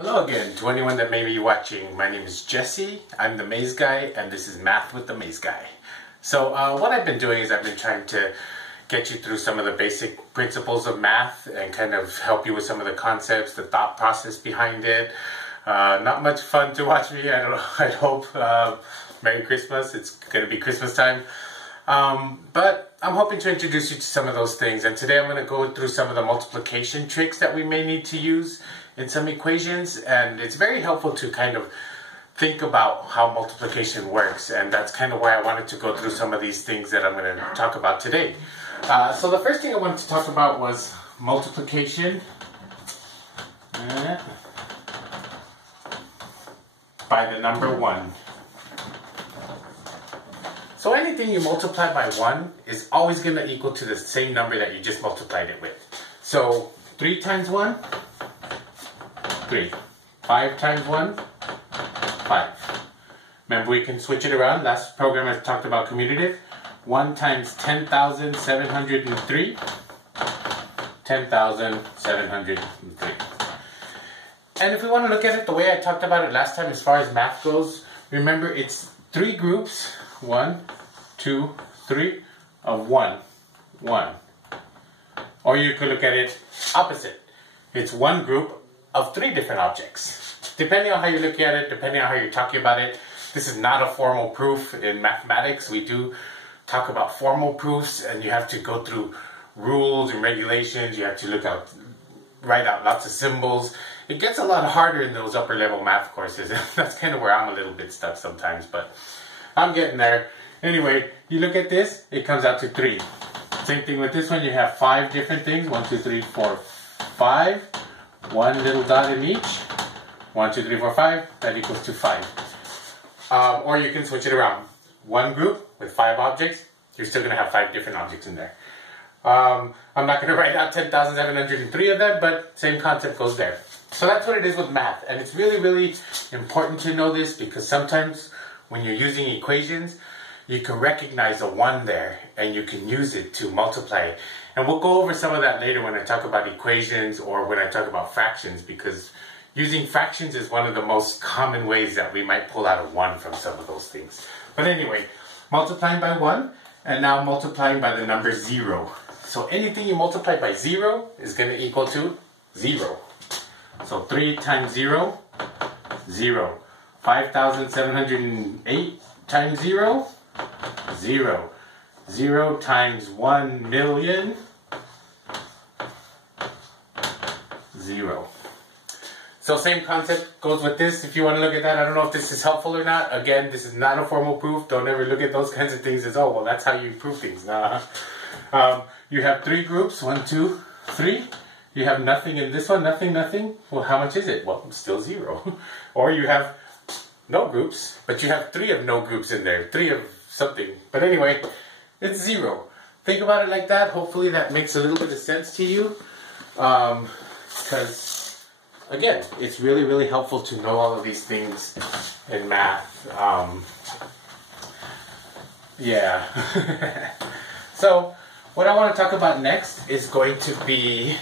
Hello again to anyone that may be watching. My name is Jesse. I'm the Maze Guy, and this is Math with the Maze Guy. So what I've been doing is I've been trying to get you through some of the basic principles of math and kind of help you with some of the concepts, the thought process behind it. Not much fun to watch me. I hope. Merry Christmas. It's going to be Christmas time. But I'm hoping to introduce you to some of those things. And today I'm going to go through some of the multiplication tricks that we may need to use in some equations. And it's very helpful to kind of think about how multiplication works. And that's kind of why I wanted to go through some of these things that I'm going to talk about today. So the first thing I wanted to talk about was multiplication by the number 1. So anything you multiply by 1 is always going to equal to the same number that you just multiplied it with. So 3 times 1, 3. 5 times 1, 5. Remember, we can switch it around. Last program I talked about commutative. 1 times 10,703. 10,703. And if we want to look at it the way I talked about it last time as far as math goes, remember it's 3 groups. 1, 2, 3 of 1. Or you could look at it opposite. It's 1 group of 3 different objects. Depending on how you look at it, depending on how you're talking about it, this is not a formal proof. In mathematics, we do talk about formal proofs, and you have to go through rules and regulations. You have to write out lots of symbols. It gets a lot harder in those upper level math courses. That's kind of where I'm a little bit stuck sometimes, but I'm getting there. Anyway, you look at this, it comes out to 3. Same thing with this one, you have 5 different things. 1, 2, 3, 4, 5. 1 little dot in each. 1, 2, 3, 4, 5. That equals to 5. Or you can switch it around. 1 group with 5 objects, you're still going to have 5 different objects in there. I'm not going to write out 10,703 of them, but same concept goes there. So that's what it is with math. And it's really, really important to know this, because sometimes when you're using equations, you can recognize a 1 there and you can use it to multiply it. And we'll go over some of that later when I talk about equations or when I talk about fractions, because using fractions is one of the most common ways that we might pull out a 1 from some of those things. But anyway, multiplying by 1 and now multiplying by the number 0. So anything you multiply by 0 is going to equal to 0. So 3 times 0, 0. 5,708 times 0, 0. 0 times 1 million, 0. So same concept goes with this. If you want to look at that, I don't know if this is helpful or not. Again, this is not a formal proof. Don't ever look at those kinds of things as, oh, well, that's how you prove things. Nah. You have 3 groups, 1, 2, 3. You have nothing in this one, nothing, nothing. Well, how much is it? Well, it's still 0. Or you have no groups, but you have 3 of no groups in there, 3 of something. But anyway, it's 0. Think about it like that. Hopefully that makes a little bit of sense to you. Because, again, it's really, really helpful to know all of these things in math. Yeah. So, what I want to talk about next is going to be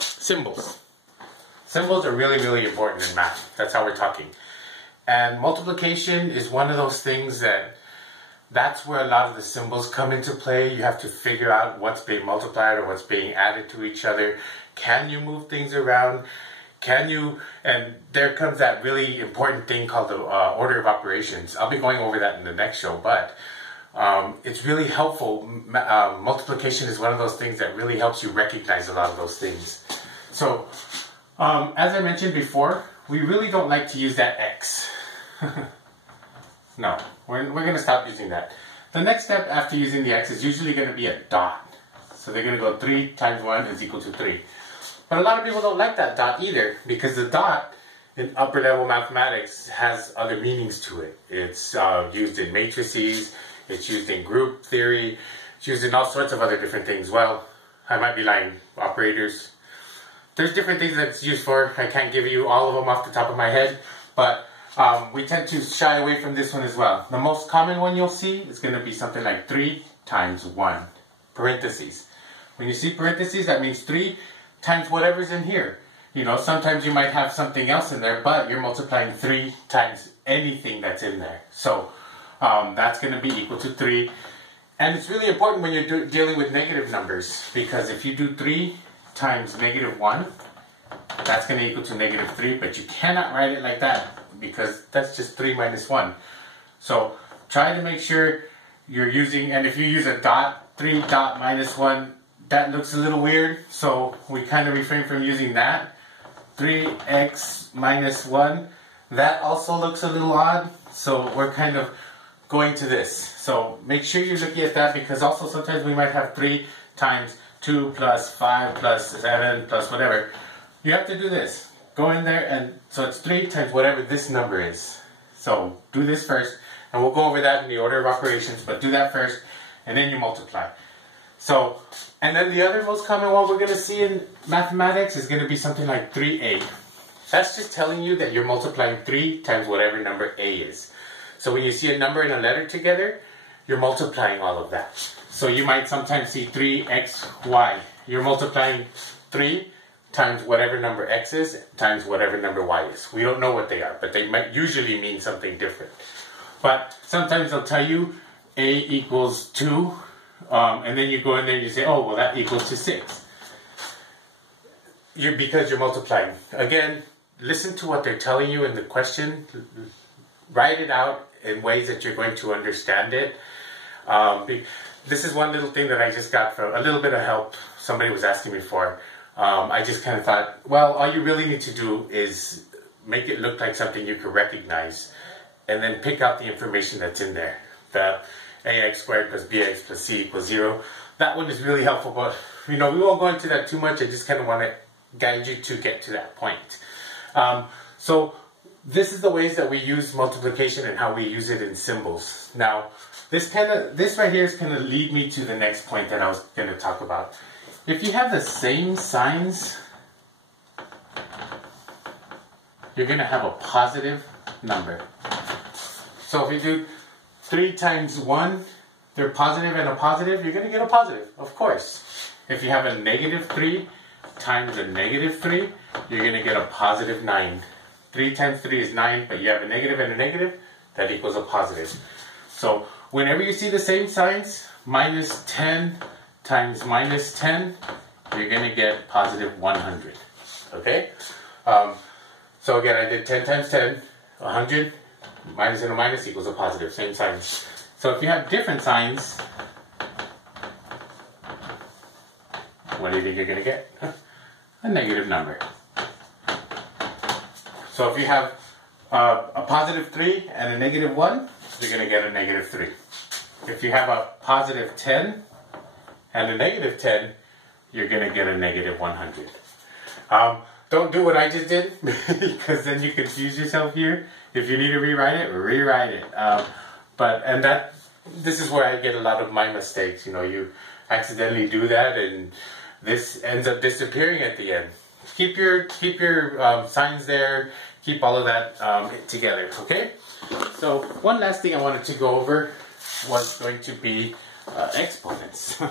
symbols. Symbols are really, really important in math. That's how we're talking. And multiplication is one of those things that's where a lot of the symbols come into play. You have to figure out what's being multiplied or what's being added to each other. Can you move things around? Can you, and there comes that really important thing called the order of operations. I'll be going over that in the next show, but it's really helpful. Multiplication is one of those things that really helps you recognize a lot of those things. So, as I mentioned before, we really don't like to use that X. No, we're going to stop using that. The next step after using the X is usually going to be a dot. So they're going to go 3 times 1 is equal to 3. But a lot of people don't like that dot either, because the dot in upper level mathematics has other meanings to it. It's used in matrices, it's used in group theory, it's used in all sorts of other different things. Well, I might be lying. Operators. There's different things that it's used for. I can't give you all of them off the top of my head, but we tend to shy away from this one as well. The most common one you'll see is going to be something like 3 times 1, parentheses. When you see parentheses, that means 3 times whatever's in here. You know, sometimes you might have something else in there, but you're multiplying 3 times anything that's in there. So that's going to be equal to 3. And it's really important when you're dealing with negative numbers, because if you do 3 times negative 1, that's going to equal to negative 3, but you cannot write it like that, because that's just 3 minus 1. So try to make sure you're using, and if you use a dot, 3 dot minus 1, that looks a little weird, so we kind of refrain from using that. 3x minus 1, that also looks a little odd, so we're kind of going to this. So make sure you're looking at that, because also sometimes we might have 3 times 2 plus 5 plus 7 plus whatever. You have to do this. Go in there, and so it's 3 times whatever this number is. So do this first, and we'll go over that in the order of operations, but do that first, and then you multiply. So, and then the other most common one we're going to see in mathematics is going to be something like 3a. That's just telling you that you're multiplying 3 times whatever number a is. So when you see a number and a letter together, you're multiplying all of that. So you might sometimes see 3xy. You're multiplying 3 times whatever number x is times whatever number y is. We don't know what they are, but they might usually mean something different. But sometimes they'll tell you a equals 2. And then you go in there and you say, oh, well, that equals to 6. Because you're multiplying. Again, listen to what they're telling you in the question. Write it out in ways that you're going to understand it. This is one little thing that I just got for a little bit of help somebody was asking me for. I just kind of thought, well, all you really need to do is make it look like something you can recognize, and then pick out the information that's in there. The ax squared plus bx plus c equals 0. That one is really helpful, but we won't go into that too much. I just kind of want to guide you to get to that point. So this is the ways that we use multiplication and how we use it in symbols. Now, this right here is going to lead me to the next point that I was going to talk about. If you have the same signs, you're going to have a positive number. So if you do 3 times 1, they're positive and a positive, you're going to get a positive, of course. If you have a negative 3 times a negative 3, you're going to get a positive 9. 3 times 3 is 9, but you have a negative and a negative, that equals a positive. So whenever you see the same signs, minus 10 times minus 10, you're going to get positive 100. Okay? So again, I did 10 times 10, 100. Minus and a minus equals a positive, same signs. So if you have different signs, what do you think you're going to get? A negative number. So if you have a positive 3 and a negative 1, you're going to get a negative 3. If you have a positive 10 and a negative 10, you're going to get a negative 100. Don't do what I just did, because then you confuse yourself here. If you need to rewrite it, rewrite it. This is where I get a lot of my mistakes. You accidentally do that, and this ends up disappearing at the end. Keep your signs there. Keep all of that together. Okay. So one last thing I wanted to go over was going to be exponents.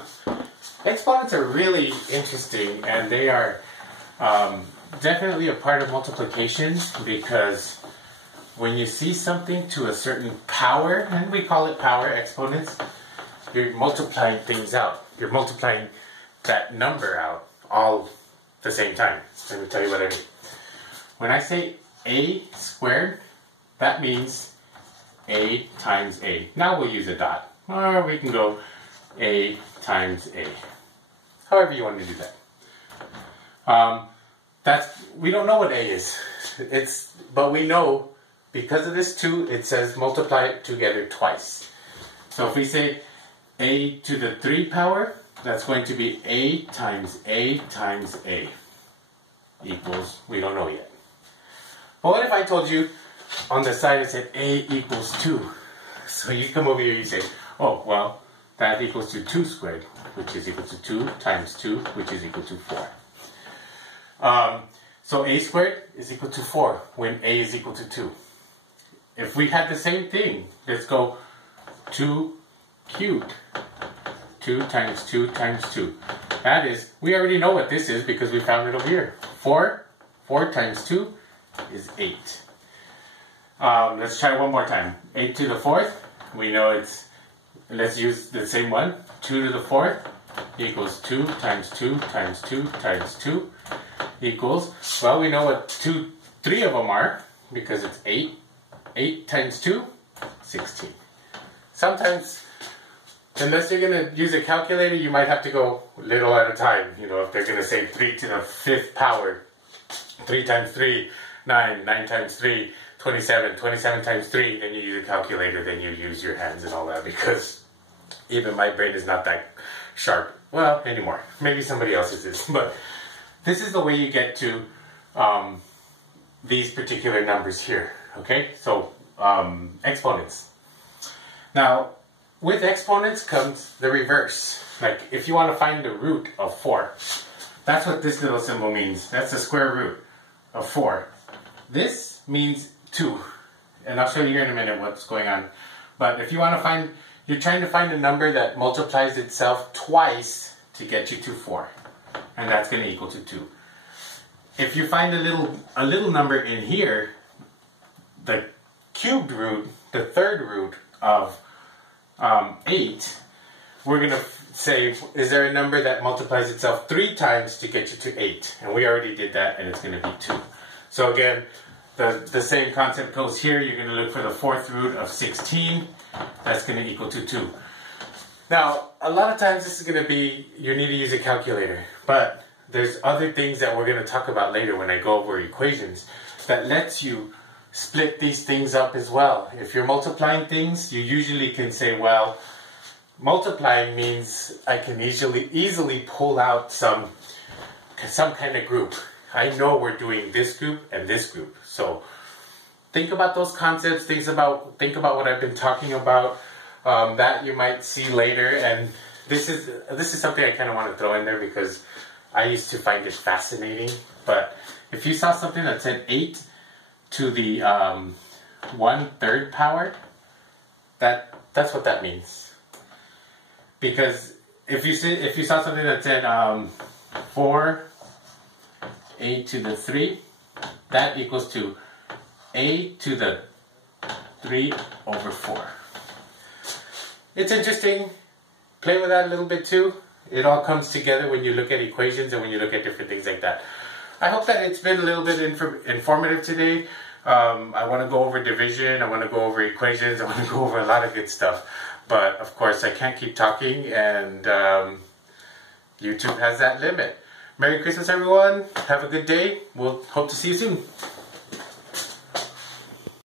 Exponents are really interesting, and they are definitely a part of multiplication, because when you see something to a certain power, and we call it power exponents, you're multiplying things out. You're multiplying that number out all at the same time. Let me tell you what I mean. When I say a squared, that means a times a. Now we'll use a dot, or we can go a times a. However you want to do that. We don't know what a is. But we know, because of this 2, it says multiply it together twice. So if we say a to the 3 power, that's going to be a times a times a equals, we don't know yet. But what if I told you on the side it said a equals 2? So you come over here and you say, oh, well, that equals to 2 squared, which is equal to 2 times 2, which is equal to 4. So a squared is equal to 4 when a is equal to 2. If we had the same thing, let's go 2 cubed. 2 times 2 times 2. That is, we already know what this is because we found it over here. 4 times 2 is 8. Let's try one more time. 8 to the 4th, we know it's, let's use the same one. 2 to the 4th equals 2 times 2 times 2 times 2 equals, well, we know what 3 of them are because it's 8. 8 times 2, 16. Sometimes, unless you're going to use a calculator, you might have to go little at a time. You know, if they're going to say 3 to the 5th power, 3 times 3, 9, 9 times 3, 27, 27 times 3, then you use a calculator, then you use your hands and all that, because even my brain is not that sharp. Well, anymore. Maybe somebody else's is. But this is the way you get to these particular numbers here. Okay? So, exponents. Now, with exponents comes the reverse. Like, if you want to find the root of 4, that's what this little symbol means. That's the square root of 4. This means 2. And I'll show you here in a minute what's going on. But if you want to find, you're trying to find a number that multiplies itself twice to get you to 4. And that's going to equal to 2. If you find a little number in here, the cubed root, the third root of 8, we're going to say, is there a number that multiplies itself 3 times to get you to 8? And we already did that, and it's going to be 2. So again, the same concept goes here. You're going to look for the fourth root of 16. That's going to equal to 2. Now, a lot of times this is going to be, you need to use a calculator. But there's other things that we're going to talk about later when I go over equations that lets you split these things up as well. If you're multiplying things, you usually can say, well, multiplying means I can easily pull out some kind of group. I know we're doing this group and this group. So think about those concepts. Think about what I've been talking about. That you might see later. And this is something I kind of want to throw in there because I used to find it fascinating. But if you saw something that said 8 to the 1/3 power, that's what that means. Because if you saw something that said 4 a to the 3, that equals to a to the 3 over 4. It's interesting. Play with that a little bit too. It all comes together when you look at equations and when you look at different things like that. I hope that it's been a little bit informative today. I want to go over division. I want to go over equations. I want to go over a lot of good stuff. But of course, I can't keep talking, and YouTube has that limit. Merry Christmas, everyone. Have a good day. We'll hope to see you soon.